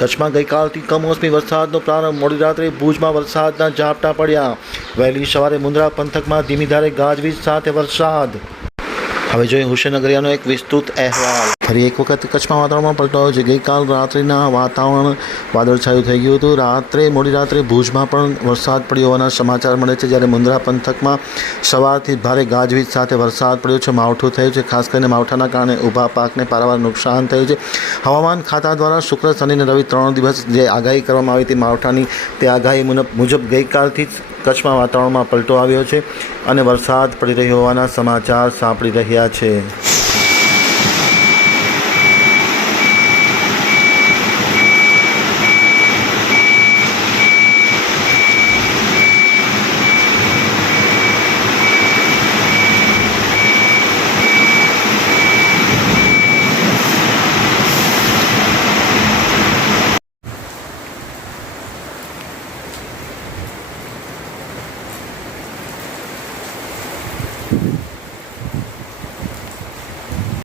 કચ્છમાં ગઈકાલથી કમોસમી વરસાદનો પ્રારંભ. મોડી રાત્રે ભુજમાં વરસાદના ઝાપટા પડ્યા. વહેલી સવારે મુન્દ્રા પંથકમાં ધીમી ધારે ગાજવીજ સાથે વરસાદ હવે જોઈએ હુશેનગરિયાનો એક વિસ્તૃત અહેવાલ. ફરી એક વખત કચ્છમાં વાતાવરણમાં પલટો આવ્યો છે. ગઈકાલ રાત્રિના વાતાવરણ વાદળછાયું થઈ ગયું હતું. રાત્રે, મોડી રાત્રે ભુજમાં પણ વરસાદ પડ્યો હોવાના સમાચાર મળે છે. જ્યારે મુન્દ્રા પંથકમાં સવારથી ભારે ગાજવીજ સાથે વરસાદ પડ્યો છે. માવઠું થયું છે. ખાસ કરીને માવઠાના કારણે ઊભા પાકને પારાવાર નુકસાન થયું છે. હવામાન ખાતા દ્વારા શુક્ર, શનિ અને રવિ ત્રણ દિવસ જે આગાહી કરવામાં આવી હતી, માવઠાની તે આગાહી મુજબ ગઈકાલથી જ કચ્છમાં વાતાવરણમાં પલટો આવ્યો છે અને વરસાદ પડી રહ્યો હોવાના સમાચાર સાંપડી રહ્યા છે.